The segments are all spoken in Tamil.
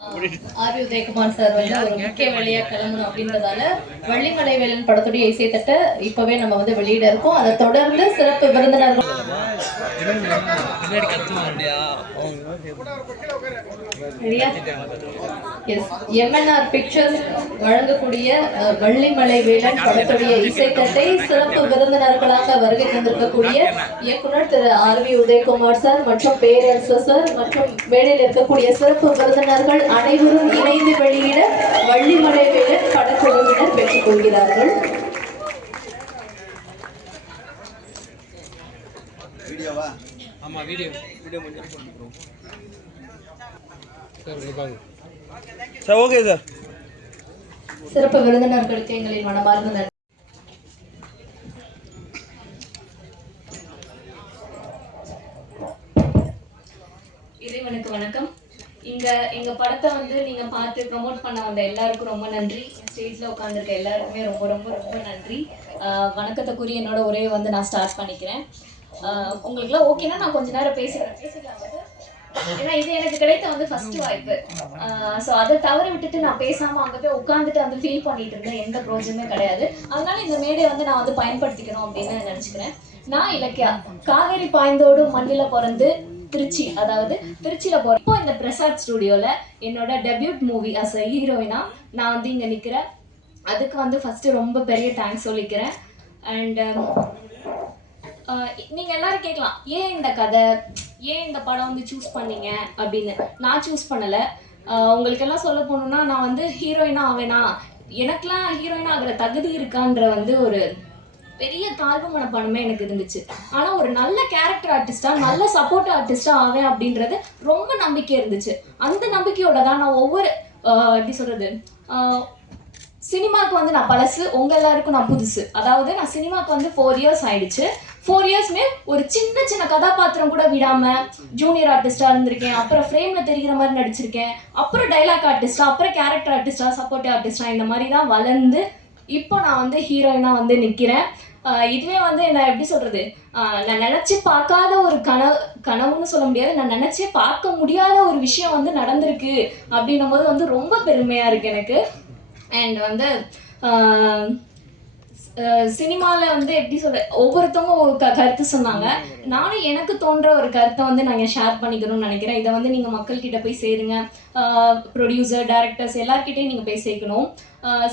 ஆர் வி உதயகுமார் சார் வந்து ஒரு முக்கிய வேலையா கிளம்பணும் அப்படின்றதால வள்ளிமலை வேலன் படத்துடைய இசைத்தட்டை இப்பவே நம்ம வந்து வெளியிட இருக்கோம். அதை தொடர்ந்து சிறப்பு விருந்தினர்கள் MNR பிக்சர்ஸ் வழங்கக்கூடிய வள்ளிமலை வேலன் படத்துடைய இசைத்தட்டை சிறப்பு விருந்தினர்களாக வருகை தந்திருக்கக்கூடிய இயக்குனர் திரு ஆர் வி உதயகுமார் சார் மற்றும் பேரரசர் சார் மற்றும் மேடையில் இருக்கக்கூடிய சிறப்பு விருந்தினர்கள் அனைவரும் இணைந்து வெளியிட வள்ளிமலை வேலன் படக்குழுவினர் பெற்றுக் கொள்கிறார்கள். சிறப்பு விருந்தினர்களுக்கு எங்களின் மனமார்ந்த நன்றி. இறைவனுக்கு வணக்கம். எங்க படத்தை வந்து நீங்க பார்த்து ப்ரொமோட் பண்ண வந்த எல்லாருக்கும் ரொம்ப நன்றி. ஸ்டேஜ்ல உட்காந்துருக்க எல்லாருக்குமே ரொம்ப ரொம்ப ரொம்ப நன்றி. வணக்கத்துக்குரிய என்னோட உரையை வந்து நான் ஸ்டார்ட் பண்ணிக்கிறேன். உங்களுக்குலாம் ஓகேனா நான் கொஞ்ச நேரம் பேசிக்கலாம். ஏன்னா இது எனக்கு கிடைத்த வந்து ஃபர்ஸ்ட் வாய்ப்பு. ஸோ அதை தவற விட்டுட்டு நான் பேசாம அங்கே போய் உட்காந்துட்டு வந்து ஃபீல் பண்ணிட்டு இருந்தேன். எந்த ப்ரோஜனமே கிடையாது. அதனால இந்த மேடையை வந்து நான் வந்து பயன்படுத்திக்கணும் அப்படின்னு நினைச்சுக்கிறேன். நான் இலக்கியா காவேரி பாய்ந்தோடும் மண்ணில பிறந்து திருச்சி, அதாவது திருச்சியில போறேன். இப்போ இந்த பிரசாத் ஸ்டுடியோல என்னோட டெபியூட் மூவி அஸ் அ ஹீரோயினா நான் வந்து இங்க நிக்கிறேன். அதுக்கு வந்து ஃபர்ஸ்ட் ரொம்ப பெரிய தேங்க்ஸ் சொல்லிக்கிறேன். அண்ட் நீங்க எல்லாரும் கேட்கலாம், ஏன் இந்த கதை, ஏன் இந்த படம் வந்து சூஸ் பண்ணீங்க அப்படின்னு. நான் சூஸ் பண்ணல. உங்களுக்கு எல்லாம் சொல்ல போகணும்னா, நான் வந்து ஹீரோயினா ஆவேனா, எனக்கெல்லாம் ஹீரோயினா ஆகிற தகுதி இருக்கான்ற வந்து ஒரு பெரிய தாழ்வு மனப்பான்மை எனக்கு இருந்துச்சு. ஆனால் ஒரு நல்ல கேரக்டர் ஆர்டிஸ்டா, நல்ல சப்போர்ட் ஆர்டிஸ்டா ஆவேன் அப்படின்றது ரொம்ப நம்பிக்கை இருந்துச்சு. அந்த நம்பிக்கையோட தான் நான் ஒவ்வொரு எப்படி சொல்றது, சினிமாவுக்கு வந்து நான் பழசு, உங்க எல்லாருக்கும் நான் புதுசு. அதாவது நான் சினிமாவுக்கு வந்து 4 இயர்ஸ் ஆயிடுச்சு. 4 இயர்ஸ்மே ஒரு சின்ன சின்ன கதாபாத்திரம் கூட விடாம ஜூனியர் ஆர்டிஸ்டா இருந்திருக்கேன். அப்புறம் ஃப்ரேம்ல தெரிகிற மாதிரி நடிச்சிருக்கேன். அப்புறம் டைலாக் ஆர்டிஸ்டா, அப்புறம் கேரக்டர் ஆர்டிஸ்டா, சப்போர்ட்டிவ் ஆர்டிஸ்டா, இந்த மாதிரி தான் வளர்ந்து இப்போ நான் வந்து ஹீரோயினா வந்து நிற்கிறேன். இதுவே வந்து என்ன எப்படி சொல்றது, நான் நினைச்சு பார்க்காத ஒரு கனவுன்னு சொல்ல முடியாது, நான் நினைச்சே பார்க்க முடியாத ஒரு விஷயம் வந்து நடந்திருக்கு அப்படின்னும் போது வந்து ரொம்ப பெருமையா இருக்கு எனக்கு. அண்ட் வந்து சினிமாவில் வந்து எப்படி சொல்ற, ஒவ்வொருத்தவங்க ஒரு கருத்து சொன்னாங்க. நானும் எனக்கு தோன்ற ஒரு கருத்தை வந்து நாங்கள் ஷேர் பண்ணிக்கணும்னு நினைக்கிறேன். இதை வந்து நீங்கள் மக்கள்கிட்ட போய் சேருங்க. ப்ரொடியூசர், டைரக்டர்ஸ் எல்லார்கிட்டையும் நீங்கள் போய் சேர்க்கணும்.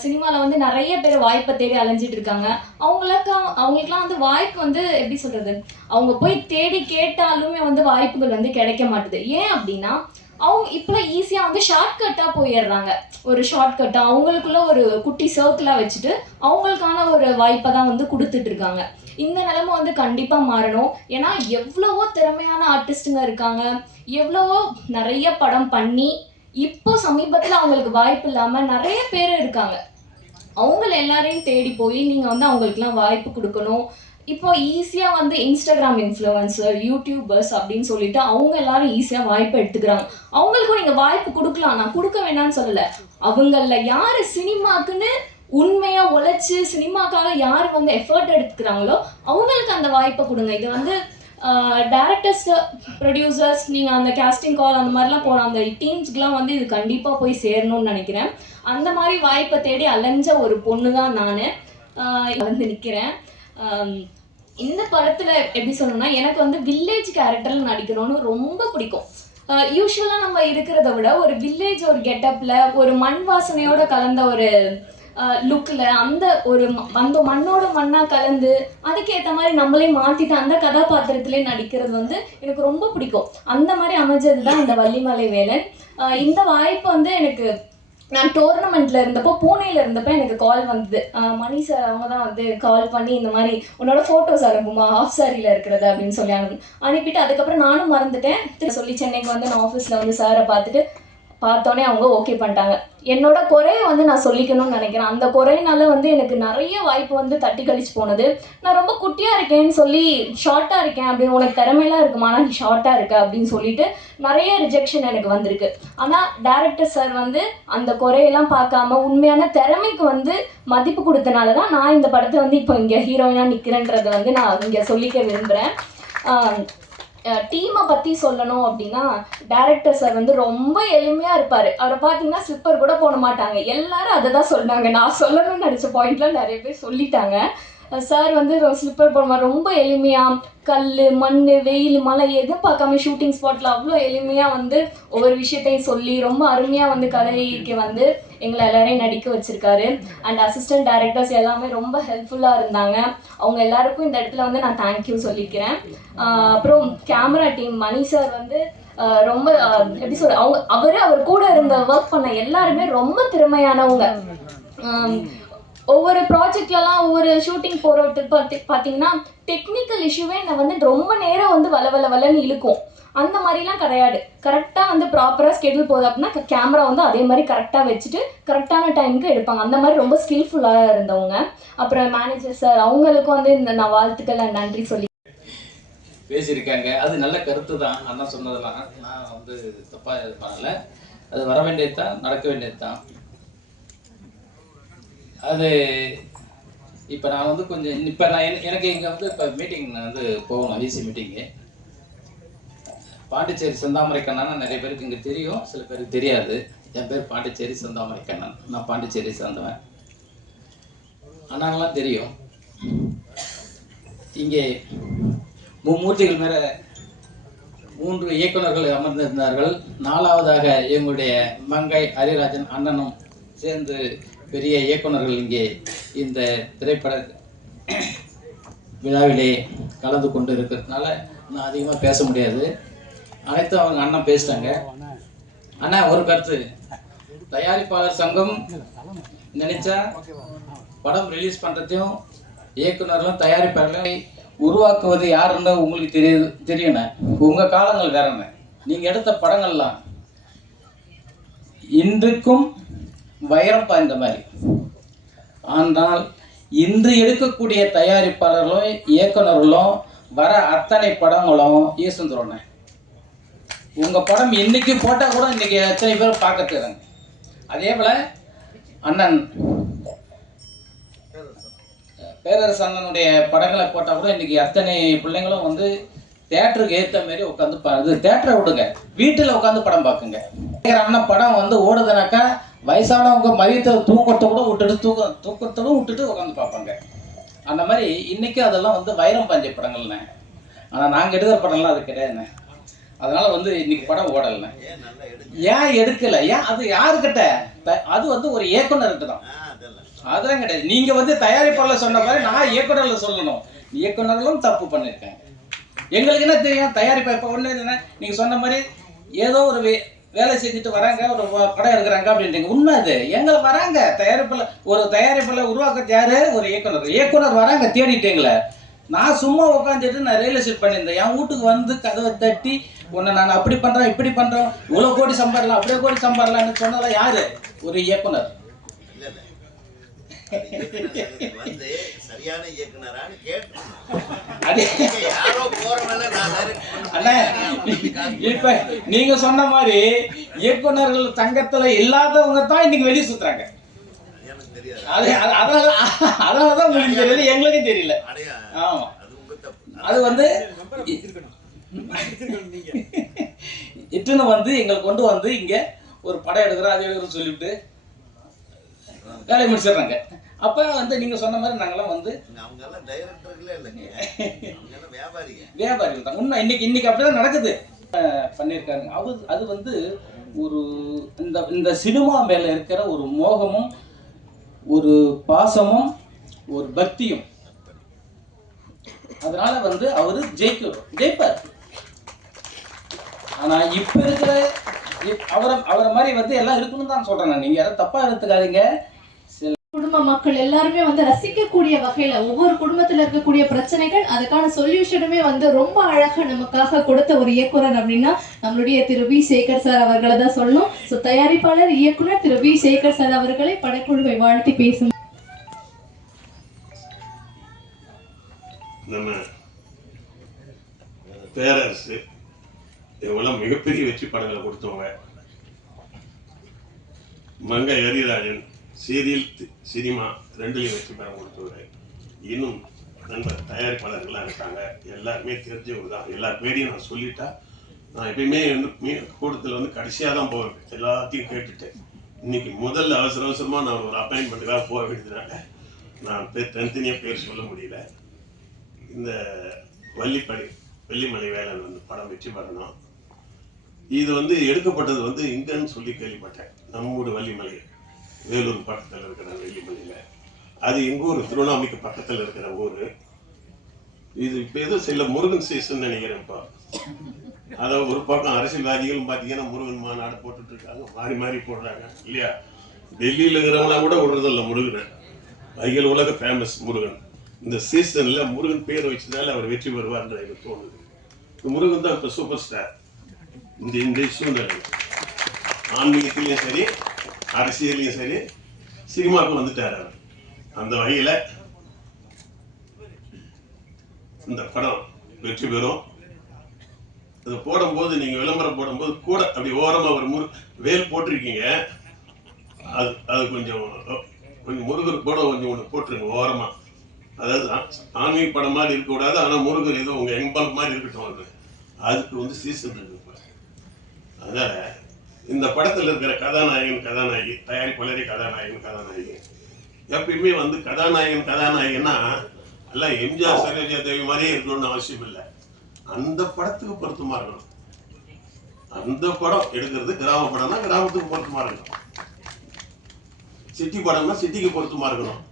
சினிமாவில் வந்து நிறைய பேர் வாய்ப்பை தேடி அலைஞ்சிட்டு இருக்காங்க. அவங்களுக்குலாம் வந்து வாய்ப்பு வந்து எப்படி சொல்கிறது, அவங்க போய் தேடி கேட்டாலுமே வந்து வாய்ப்புகள் வந்து கிடைக்க மாட்டுது. ஏன் அப்படின்னா, அவங்க இப்போலாம் ஈஸியாக வந்து ஷார்ட்கட்டாக போயிடுறாங்க. ஒரு ஷார்ட்கட்டாக அவங்களுக்குள்ள ஒரு குட்டி சர்க்கிளாக வச்சுட்டு அவங்களுக்கான ஒரு வாய்ப்பை தான் வந்து கொடுத்துட்டு இருக்காங்க. இந்த நிலைமை வந்து கண்டிப்பாக மாறணும். ஏன்னா எவ்வளவோ திறமையான ஆர்டிஸ்ட்டுங்க இருக்காங்க, எவ்வளவோ நிறைய படம் பண்ணி இப்போ சமீபத்தில் அவங்களுக்கு வாய்ப்பு இல்லாமல் நிறைய பேர் இருக்காங்க. அவங்கள எல்லாரையும் தேடி போய் நீங்கள் வந்து அவங்களுக்குலாம் வாய்ப்பு கொடுக்கணும். இப்போ ஈஸியாக வந்து இன்ஸ்டாகிராம் இன்ஃப்ளூயன்சர், யூடியூபர்ஸ் அப்படின்னு சொல்லிட்டு அவங்க எல்லாரும் ஈஸியாக வாய்ப்பை எடுத்துக்கிறாங்க. அவங்களுக்கும் நீங்கள் வாய்ப்பு கொடுக்கலாம், நான் கொடுக்க வேணான்னு சொல்லலை. அவங்கள யார் சினிமாக்குன்னு உண்மையாக உழைச்சி சினிமாக்காக யார் வந்து எஃபர்ட் எடுத்துக்கிறாங்களோ அவங்களுக்கு அந்த வாய்ப்பை கொடுங்க. இது வந்து டைரக்டர்ஸ், ப்ரொடியூசர்ஸ், நீங்கள் அந்த கேஸ்டிங் கால் அந்த மாதிரிலாம் போகிற அந்த டீம்ஸ்க்குலாம் வந்து இது கண்டிப்பாக போய் சேரணும்னு நினைக்கிறேன். அந்த மாதிரி வாய்ப்பை தேடி அலைஞ்ச ஒரு பொண்ணு தான் நான் வந்து நிற்கிறேன். இந்த படத்தில் எப்படி சொல்லணும்னா, எனக்கு வந்து வில்லேஜ் கேரக்டரில் நடிக்கணும்னு ரொம்ப பிடிக்கும். யூஸ்வலாக நம்ம இருக்கிறத விட ஒரு வில்லேஜ், ஒரு கெட்டப்பில், ஒரு மண் வாசனையோட கலந்த ஒரு லுக்கில், அந்த மண்ணோட மண்ணாக கலந்து அதுக்கேற்ற மாதிரி நம்மளே மாற்றிட்டு அந்த கதாபாத்திரத்திலே நடிக்கிறது வந்து எனக்கு ரொம்ப பிடிக்கும். அந்த மாதிரி அமைஞ்சது தான் இந்த வள்ளிமலை வேலன். இந்த வாய்ப்பு வந்து எனக்கு, நான் டோர்னமெண்ட்டில் இருந்தப்போ, பூனேயில் இருந்தப்போ எனக்கு கால் வந்தது. மணி சார் அவங்க தான் வந்து கால் பண்ணி இந்த மாதிரி உன்னோட ஃபோட்டோஸ் அனுப்புமா ஆஃப் சாரியில் இருக்கிறது அப்படின்னு சொல்லி அனுப்பிட்டு, அதுக்கப்புறம் நானும் மறந்துட்டேன். சொல்லி சென்னைக்கு வந்து நான் ஆஃபீஸில் வந்து சாரை பார்த்தோன்னே அவங்க ஓகே பண்ணிட்டாங்க. என்னோட குறையை வந்து நான் சொல்லிக்கணும்னு நினைக்கிறேன். அந்த குறையினால வந்து எனக்கு நிறைய வாய்ப்பு வந்து தட்டி கழிச்சு போனது. நான் ரொம்ப குட்டியாக இருக்கேன்னு சொல்லி, ஷார்ட்டாக இருக்கேன் அப்படின்னு, உனக்கு திறமையெல்லாம் இருக்குமா, நீ ஷார்ட்டாக இருக்க அப்படின்னு சொல்லிட்டு நிறைய ரிஜெக்ஷன் எனக்கு வந்திருக்கு. ஆனால் டைரக்டர் சார் வந்து அந்த குறையெல்லாம் பார்க்காம உண்மையான திறமைக்கு வந்து மதிப்பு கொடுத்தனால தான் நான் இந்த படத்தை வந்து இப்போ இங்கே ஹீரோயினாக நிற்கிறேன்றதை வந்து நான் இங்கே சொல்லிக்க விரும்புகிறேன். டீமை பற்றி சொல்லணும் அப்படின்னா டேரக்டர் சார் வந்து ரொம்ப எளிமையாக இருப்பார். அவரை பார்த்தீங்கன்னா ஸ்லிப்பர் கூட போட மாட்டாங்க. எல்லாரும் அதை தான் சொன்னாங்க. நான் சொல்லணும்னு நினச்ச பாயிண்ட்லாம் நிறைய பேர் சொல்லிட்டாங்க. சார் வந்து ஸ்லிப்பர் போடுமா ரொம்ப எளிமையாக கல் மண் வெயில் மழை எதுவும் பார்க்காம ஷூட்டிங் ஸ்பாட்டில் அவ்வளோ எளிமையாக வந்து ஒவ்வொரு விஷயத்தையும் சொல்லி ரொம்ப அருமையாக வந்து கதைக்கு வந்து எங்களை எல்லாரையும் நடிக்க வச்சுருக்காரு. அண்ட் அசிஸ்டன்ட் டைரக்டர்ஸ் எல்லாமே ரொம்ப ஹெல்ப்ஃபுல்லாக இருந்தாங்க. அவங்க எல்லாருக்கும் இந்த இடத்துல வந்து நான் தேங்க்யூ சொல்லிக்கிறேன். அப்புறம் கேமரா டீம் மணி சார் வந்து ரொம்ப எப்படி சொல்ற அவர் கூட இருந்த ஒர்க் பண்ண எல்லாருமே ரொம்ப திறமையானவங்க. ஒவ்வொரு ப்ராஜெக்ட்லலாம் ஒவ்வொரு ஷூட்டிங் போகிறதுக்கு பார்த்தீங்கன்னா டெக்னிக்கல் இஷ்யூவே நான் வந்து ரொம்ப நேரம் வந்து வளன்னு இழுக்கும். அந்த மாதிரிலாம் கிடையாது. கரெக்டாக வந்து ப்ராப்பராக ஸ்கெடியூல் போகுது அப்படின்னா கேமரா வந்து அதே மாதிரி கரெக்டாக வச்சுட்டு கரெக்டான டைமுக்கு எடுப்பாங்க. அந்த மாதிரி ரொம்ப ஸ்கில்ஃபுல்லாக இருந்தவங்க. அப்புறம் மேனேஜர் சார் அவங்களுக்கும் வந்து இந்த நான் வாழ்த்துக்கள் நன்றி சொல்லி பேசியிருக்காங்க. அது நல்ல கருத்து தான். அண்ணா சொன்னதெல்லாம் நான் வந்து தப்பாக இது பண்ணலை. அது வர வேண்டியது தான், நடக்க வேண்டியது தான். அது இப்போ நான் வந்து கொஞ்சம் இப்போ நான் எனக்கு இங்கே வந்து இப்போ மீட்டிங் வந்து போகணும், விசி மீட்டிங்கு. பாண்டிச்சேரி செந்தாமரை கண்ணன் நிறைய பேருக்கு இங்கே தெரியும், சில பேருக்கு தெரியாது. என் பேர் பாண்டிச்சேரி செந்தாமரை கண்ணன். நான் பாண்டிச்சேரி சேர்ந்தவன். அண்ணாங்கெல்லாம் தெரியும். இங்கே மும்மூர்த்திகள் மேலே 3 இயக்குநர்கள் அமர்ந்திருந்தார்கள். 4வதாக எங்களுடைய மங்கை ஹரிராஜன் அண்ணனும் சேர்ந்து பெரிய இயக்குநர்கள் இங்கே இந்த திரைப்பட விழாவிலே கலந்து கொண்டு இருக்கிறதுனால நான் அதிகமாக பேச முடியாது. அனைத்தும் அவங்க அண்ணன் பேசிட்டாங்க. அண்ணா ஒரு கருத்து, தயாரிப்பாளர் சங்கம் நினைச்சா படம் ரிலீஸ் பண்ணுறதையும் இயக்குநர்களும் தயாரிப்பாளர்களும் உருவாக்குவது யாருன்னு உங்களுக்கு தெரியுண்ணே. உங்கள் காலங்கள் வேறண்ணே. நீங்கள் எடுத்த படங்கள்லாம் இன்றைக்கும் வைரம் பாய்ந்த மாதிரி. ஆனால் இன்று எடுக்கக்கூடிய தயாரிப்பாளர்களும் இயக்குநர்களும் வர அத்தனை படங்களும் ஈசந்துருண்ணே. உங்கள் படம் இன்னைக்கு போட்டால் கூட இன்னைக்கு எத்தனை பேர் பார்க்கறாங்க. அதே போல் அண்ணன் பேரரசு அண்ணனுடைய படங்களை போட்டால் கூட இன்னைக்கு அத்தனை பிள்ளைங்களும் வந்து தேட்டருக்கு ஏற்ற மாரி உட்காந்து தேட்டரை விடுங்க, வீட்டில் உட்காந்து படம் பார்க்குங்க. அண்ணன் படம் வந்து ஓடுதுனாக்கா வயசானவங்க மதியத்தில் தூக்கத்தை கூட தூக்கத்தோடு விட்டுட்டு உட்காந்து பார்ப்பாங்க. அந்த மாதிரி இன்றைக்கி அதெல்லாம் வந்து வைரம் பாஞ்ச படங்கள்ண்ணே. ஆனால் நாங்கள் எடுக்கிற படம்லாம் அது கிடையாதுண்ணே. அதனால் வந்து இன்றைக்கி படம் ஓடலைண்ணே. ஏன் எடுக்கலை, ஏன் அது யாருக்கிட்ட, அது வந்து ஒரு இயக்குனர்கிட்ட தான். அதெல்லாம் கிடையாது. நீங்கள் வந்து தயாரிப்பாளர் சொன்ன மாதிரி நான் இயக்குனரில் சொல்லணும். இயக்குனர்களும் தப்பு பண்ணியிருக்காங்க. எங்களுக்கு என்ன தெரியும் தயாரிப்பா. இப்போ ஒன்று இல்லைன்னா நீங்கள் சொன்ன மாதிரி ஏதோ ஒரு வேலை செஞ்சுட்டு வராங்க, ஒரு படம் எடுக்கிறாங்க அப்படின்றீங்க. உண்மை அது. எங்களை வராங்க ஒரு தயாரிப்பில் உருவாக்குறது யாரு? ஒரு இயக்குனர் வராங்க தேடிட்டீங்களே. நான் சும்மா உட்காந்துட்டு நான் ரியல் எஸ்டேட் பண்ணியிருந்தேன். என் வீட்டுக்கு வந்து கதவை தட்டி உன்னை நான் அப்படி பண்ணுறேன் இப்படி பண்ணுறோம், இவ்வளோ கோடி சம்பாடலாம் அப்படியே கோடி சம்பாடலாம்னு சொன்னதெல்லாம் யாரு? ஒரு இயக்குனர். சரியான இயக்குனரான்னு கேட்டு இப்ப நீங்க சொன்ன மாதிரி இயக்குனர்கள் சங்கத்துல இல்லாதவங்க தான் இன்னைக்கு வெளியே சுத்துறாங்க. அதனாலதான் உங்களுக்கு தெரியல, எங்களுக்கும் தெரியல. ஆமா, அது வந்து இட்டுன்னு வந்து எங்களை கொண்டு வந்து இங்க ஒரு படம் எடுக்கிறோம் அது எடுக்கிறோம் சொல்லிவிட்டு வேலையை முடிச்சிடுறாங்க. அப்போ வந்து நீங்கள் சொன்ன மாதிரி நாங்களாம் வந்து வியாபாரிகள் தான். உண்மை இன்னைக்கு அப்படிதான் நடக்குது. பண்ணியிருக்காங்க. அது வந்து ஒரு இந்த சினிமா மேலே இருக்கிற ஒரு மோகமும் ஒரு பாசமும் ஒரு பக்தியும். அதனால வந்து அவரு ஜெயிப்பார். ஆனா இப்ப இருக்கிற அவரை மாதிரி வந்து எல்லாம் இருக்கணும்னு தான் சொல்றேன். நீங்க யாரும் தப்பா எடுத்துக்காதீங்க. குடும்ப மக்கள் எல்லாருமே வந்து ரசிக்கக்கூடிய வகையில ஒவ்வொரு குடும்பத்துல இருக்கக்கூடிய பிரச்சனைகள் அதுக்கான சொல்யூஷனுமே வந்து ரொம்ப அழகா நமக்காக கொடுத்த ஒரு இயக்குனர் அப்படின்னா நம்மளுடைய திரு வி சேகர் சார் அவர்களை தான் சொல்லணும். ஸோ தயாரிப்பாளர் இயக்குனர் திரு வி சேகர் சார் அவர்களை படக்குழுவை வாழ்த்தி பேசும். நம்ம பேரரசு இவங்கெல்லாம் மிகப்பெரிய வெற்றி படங்களை கொடுத்தவங்க. மங்கை ஹரிராஜன் சீரியல் சினிமா 2லையும் வெற்றி படம் கொடுத்தவர். இன்னும் நண்பர் தயாரிப்பாளர்கள்லாம் இருக்காங்க, எல்லாருமே தெரிஞ்சவங்க தான். எல்லார் பேரையும் நான் சொல்லிட்டா நான் எப்பயுமே வந்து கூட்டத்தில் வந்து கடைசியாக தான் போவேன். எல்லாத்தையும் கேட்டுட்டு இன்னைக்கு முதல்ல அவசரமாக நான் ஒரு அப்பாயின்மெண்ட்டுக்காக போக வேண்டியதுனால நான் தனித்தனியாக பேர் சொல்ல முடியல. இந்த வெள்ளிமலை வேலன் வந்து படம் வெற்றி பெறணும். இது வந்து எடுக்கப்பட்டது வந்து இங்கன்னு சொல்லி கேள்விப்பட்டேன். நம்ம ஊர் வள்ளிமலை, வேலூர் பக்கத்தில் இருக்கிற வெள்ளிமலையில். அது எங்கள் ஊர் திருவண்ணாமலைக்கு பக்கத்தில் இருக்கிற ஊர். இது இப்போ ஏதோ சில முருகன் சீசன் நினைக்கிறேன். இப்போ அதாவது ஒரு பக்கம் அரசியல்வாதிகளும் பார்த்தீங்கன்னா முருகன் மாநாடு போட்டுட்டு இருக்காங்க, மாறி மாறி போடுறாங்க இல்லையா. டெல்லியில் இருக்கிறவங்களாம் கூட விடுறதில்ல முருகனை. அகில உலக ஃபேமஸ் முருகன். இந்த சீசனில் முருகன் பேர் வச்சதால அவர் வெற்றி பெறுவார்ன்ற எனக்கு தோணுது. முருகன் தான் இப்போ சூப்பர் ஸ்டார் இந்த சூழ்நிலை. ஆன்மீகத்திலையும் சரி, அரசியலையும் சரி, சினிமாவுக்கு வந்துட்டார் அவர். அந்த வகையில் இந்த படம் வெற்றி பெறும். அதை போடும்போது நீங்கள் விளம்பரம் போடும்போது கூட அப்படி ஓரமாக ஒரு வேல் போட்டிருக்கீங்க. அது கொஞ்சம் முருகர் கூட கொஞ்சம் ஒன்று போட்டுருங்க ஓரமாக. அதாவது ஆன்மீக படம் மாதிரி இருக்கக்கூடாது, ஆனால் முருகர் ஏதோ உங்கள் எங்பால் மாதிரி இருக்கட்டும். அதுக்கு வந்து சீசன் இருக்கு. அதனால இந்த படத்தில் இருக்கிற கதாநாயகி, தயாரிப்பாளரே கதாநாயகி எப்பயுமே வந்து கதாநாயகன்னா எல்லாம் எம்ஜிஆர் சரோஜா தேவி மாதிரியே இருக்கணும்னு அவசியம் இல்லை. அந்த படத்துக்கு பொருத்தமா இருக்கணும். அந்த படம் எடுக்கிறது கிராம படம்னா கிராமத்துக்கு பொருத்தமா இருக்கணும். சிட்டி படம்னா சிட்டிக்கு பொருத்தமா இருக்கணும்.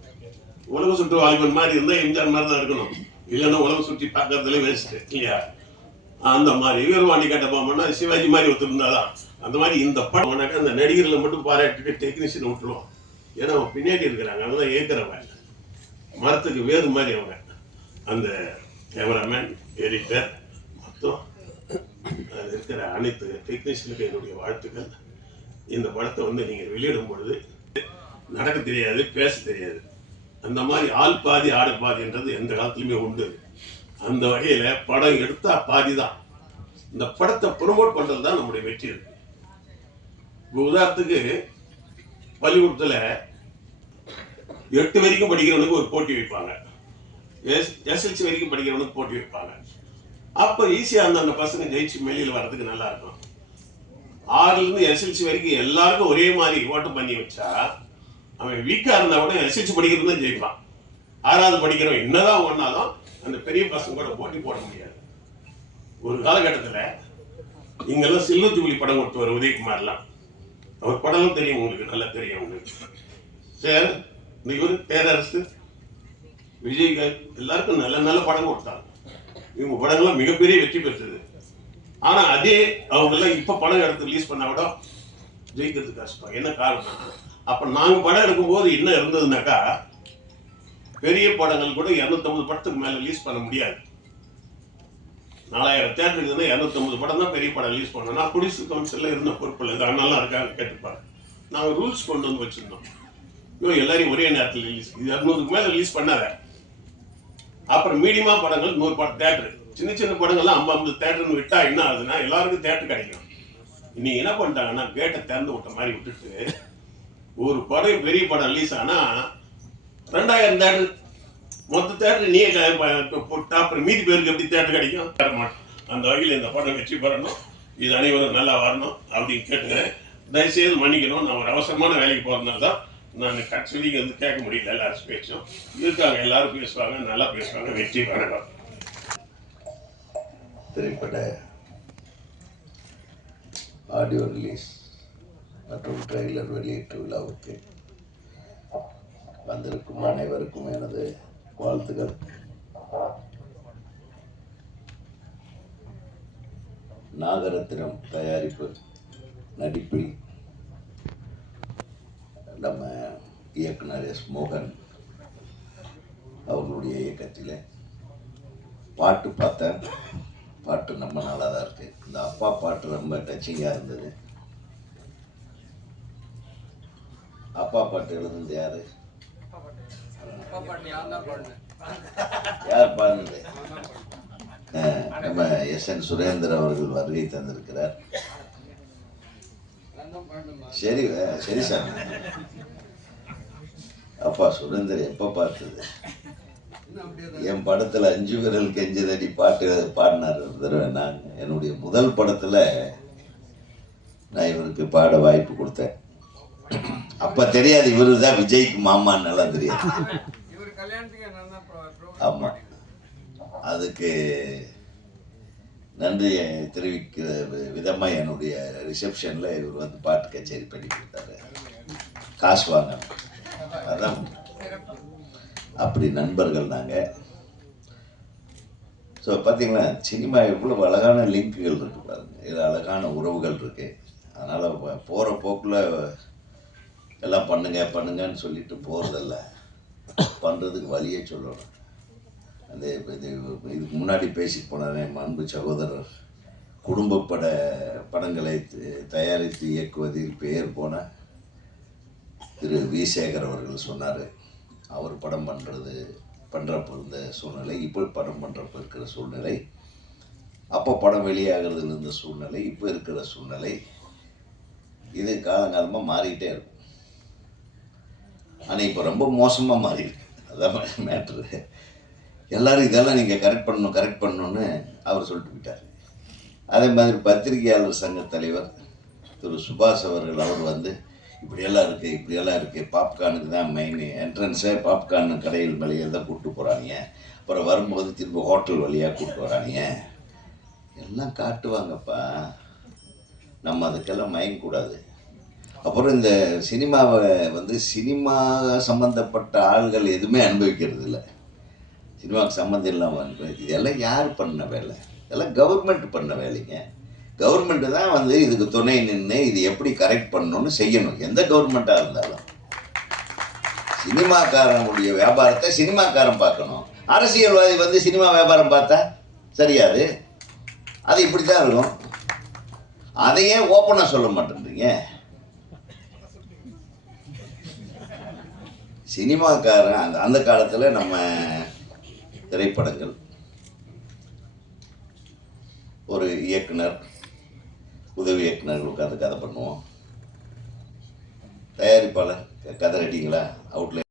உலக சுற்று வாலிபன் மாதிரி இருந்தால் எம்ஜிஆர் மாதிரி தான் இருக்கணும். இல்லைன்னா உலகம் சுற்றி பார்க்கறதுல வேஸ்ட் இல்லையா. அந்த மாதிரி வீரவாணி கட்டப்பாமன்னா சிவாஜி மாதிரி ஒருத்தருந்தாதான். அந்த மாதிரி இந்த படம் அந்த நடிகர்களை மட்டும் பாராட்டிட்டு டெக்னீஷியன் விட்டுருவோம். ஏன்னா அவங்க பின்னாடி இருக்கிறாங்க, அவங்க தான் ஏற்கிறவங்க. மரத்துக்கு வேறு மாதிரி அவங்க. அந்த கேமராமேன், எடிட்டர், மொத்தம் அதில் இருக்கிற அனைத்து டெக்னீஷியனுக்கு என்னுடைய வாழ்த்துக்கள். இந்த படத்தை வந்து நீங்கள் வெளியிடும் பொழுது நடக்க தெரியாது, பேச தெரியாது. அந்த மாதிரி ஆள் பாதி ஆடு பாதின்றது எந்த காலத்துலையுமே உண்டு. அந்த வகையில் படம் எடுத்தா பாதி தான். இந்த படத்தை ப்ரொமோட் பண்ணுறது தான் நம்முடைய வெற்றி இருக்கு. இப்போ உதாரணத்துக்கு பள்ளிக்கூடத்தில் 8 வரைக்கும் படிக்கிறவனுக்கு ஒரு போட்டி வைப்பாங்க, SLC வரைக்கும் படிக்கிறவனுக்கு போட்டி வைப்பாங்க. அப்போ ஈஸியாக அந்த பசங்க ஜெயிச்சு வெளியில் வர்றதுக்கு நல்லா இருக்கும். 6லேருந்து SLC வரைக்கும் எல்லாருக்கும் ஒரே மாதிரி ஓட்டு பண்ணி வச்சா அவன் வீக்காக இருந்தால் கூட SLC படிக்கிறது தான் ஜெயிப்பான். 6வது படிக்கிறவன் என்னதான் ஒன்றாலும் அந்த பெரிய பசங்க கூட போட்டி போட முடியாது. ஒரு காலகட்டத்தில் இங்கெல்லாம் சில்வர் ஜூபிலி படம் கொடுத்தவர் உதயகுமார்லாம். அவர் படமும் தெரியும் உங்களுக்கு, நல்லா தெரியும் உங்களுக்கு. சரி, இவர் பேரரசு, விஜய்காந்த் எல்லாருக்கும் நல்ல நல்ல படம் கொடுத்தாங்க. இவங்க படங்கள்லாம் மிகப்பெரிய வெற்றி பெற்றது. ஆனால் அதே அவங்கெல்லாம் இப்போ படம் எடுத்து ரிலீஸ் பண்ணா கூட ஜெயிக்கிறது கஷ்டம். என்ன காரணம்? அப்போ நாங்கள் படம் எடுக்கும்போது என்ன இருந்ததுனாக்கா, பெரிய படங்கள் கூட 250 படத்துக்கு மேலே ரிலீஸ் பண்ண முடியாது. 4000 தேட்டர் இருக்குதுன்னா 250 படம் தான் பெரிய படம் ரிலீஸ் பண்ணோம்னா ப்ரொடியூசர் கவுன்சிலில் இருந்த பொறுப்பில் இது அண்ணாலாம் இருக்காங்க கேட்டுப்பாங்க. நாங்கள் ரூல்ஸ் கொண்டு வந்து வச்சுருந்தோம். எல்லாரையும் ஒரே நேரத்தில் ரிலீஸ், இது 200க்கு மேலே ரிலீஸ் பண்ணாத. அப்புறம் மீடியமாக படங்கள் 100 படம் தேட்டரு, சின்ன சின்ன படங்கள்லாம் 50 தேட்டர்னு விட்டா என்ன ஆகுதுன்னா எல்லாருக்கும் தேட்டர் கிடைக்கும். இன்னைக்கு என்ன பண்ணிட்டாங்கன்னா கேட்டை திறந்து விட்ட மாதிரி விட்டுட்டு ஒரு படம் பெரிய படம் ரிலீஸ் ஆனால் 2000 தேட்டர், மொத்த தேட்டர் நீ போட்டா அப்புறம் மீதி பேருக்கு எப்படி தேட்டர் கிடைக்கும்? தர மாட்டோம். அந்த வகையில் இந்த படம் வெற்றி பெறணும், இது அனைவரும் நல்லா வரணும் அப்படின்னு கேட்டுக்கிறேன். தயவுசெய்து மன்னிக்கணும், நான் ஒரு அவசரமான வேலைக்கு போகிறதுனால தான் நான் கட்சி வந்து கேட்க முடியல. எல்லாரும் பேச்சும் இருக்காங்க, எல்லாரும் பேசுவாங்க, நல்லா பேசுவாங்க. வெற்றி வணக்கம். திரைப்பட ஆடியோ ரிலீஸ் மற்றும் ட்ரெய்லர் வெளியீட்டு விழாவுக்கு வந்திருக்கும் அனைவருக்கும் எனது வாழ்த்துக்கள். நாகரத்தினம் தயாரிப்பு நடிப்பில் நம்ம இயக்குனர் எஸ். மோகன் அவர்களுடைய இயக்கத்தில் பாட்டு பார்த்தேன். பாட்டு ரொம்ப நல்லா தான் இருக்குது. இந்த அப்பா பாட்டு ரொம்ப டச்சிங்காக இருந்தது. அப்பா பாட்டு எழுதுனது யாரு? யார் பாடுனது? நம்ம SN சுரேந்தர் அவர்கள் வருகை தந்திருக்கிறார். சரி சரி சார். அப்பா சுரேந்தர் எப்போ பார்த்தது? என் படத்தில் 5 விரல் கெஞ்சதடி பாட்டு பாடினார் ஒரு தடவை. நான் என்னுடைய முதல் படத்தில் நான் இவருக்கு பாட வாய்ப்பு கொடுத்தேன். அப்போ தெரியாது இவரு தான் விஜய்க்கு மாமான்னு நல்லா தெரியாது. ஆமாம், அதுக்கு நன்றி தெரிவிக்கிற விதமாக என்னுடைய ரிசப்ஷனில் இவர் வந்து பாட்டு கச்சேரி பண்ணி கொடுத்தாரு. காசு வாங்க அதான். அப்படி நண்பர்கள் நாங்கள். ஸோ பார்த்தீங்களா, சினிமா எவ்வளோ அழகான லிங்க்குகள் இருக்குது பாருங்கள், இது அழகான உறவுகள் இருக்குது. அதனால் போகிற போக்கில் எல்லாம் பண்ணுங்கன்னு சொல்லிட்டு போகிறதில்ல, பண்ணுறதுக்கு வழியே சொல்லணும். அந்த இதுக்கு முன்னாடி பேசிட்டு போனார் என் அன்பு சகோதரர், குடும்ப படங்களை தயாரித்து இயக்குவதில் பெயர் போன திரு வி. சேகர் அவர்கள் சொன்னார். அவர் படம் பண்ணுறப்போ இருந்த சூழ்நிலை, இப்போ படம் பண்ணுறப்போ இருக்கிற சூழ்நிலை, அப்போ படம் வெளியாகிறதுல இருந்த சூழ்நிலை, இப்போ இருக்கிற சூழ்நிலை, இது காலங்காலமாக மாறிக்கிட்டே இருக்கும். ஆனால் இப்போ ரொம்ப மோசமாக மாறியிருக்கு. அதான் மேட்ரு. எல்லோரும் இதெல்லாம் நீங்கள் கரெக்ட் பண்ணணும்னு அவர் சொல்லிட்டு போயிட்டார். அதே மாதிரி பத்திரிகையாளர் சங்க தலைவர் திரு சுபாஷ் அவர்கள், அவர் வந்து இப்படியெல்லாம் இருக்குது, பாப்கார்னுக்கு தான் மெயின் என்ட்ரன்ஸே, பாப்கார்னு கடைகள் வழியாக தான் கூப்பிட்டு போகிறாங்க, அப்புறம் வரும்போது திரும்ப ஹோட்டல் வழியாக கூப்பிட்டு வராங்க, எல்லாம் காட்டுவாங்கப்பா, நம்ம அதுக்கெல்லாம் மயங்கக்கூடாது. அப்புறம் இந்த சினிமாவை வந்து சினிமா சம்மந்தப்பட்ட ஆள்கள் எதுவுமே அனுபவிக்கிறது இல்லை, சினிமாவுக்கு சம்மந்தம் இல்லாமல் இதெல்லாம் யார் பண்ண வேலை? இதெல்லாம் கவர்மெண்ட் பண்ண வேலைங்க. கவர்மெண்ட்டு தான் வந்து இதுக்கு துணை நின்று இது எப்படி கரெக்ட் பண்ணணும்னு செய்யணும், எந்த கவர்மெண்ட்டாக இருந்தாலும். சினிமாக்காரனுடைய வியாபாரத்தை சினிமாக்காரன் பார்க்கணும், அரசியல்வாதி வந்து சினிமா வியாபாரம் பார்த்தா சரியாது, அது இப்படி தான் இருக்கும். அதையே ஓப்பனாக சொல்ல மாட்டேன்றீங்க. சினிமாக்காரன் அந்த காலத்தில் நம்ம திரைப்படங்கள், ஒரு இயக்குனர், உதவி இயக்குனர்கள் உட்காந்து கதை பண்ணுவோம், தயாரிப்பாளர் கதை ரெடிங்களா, அவுட்லைன்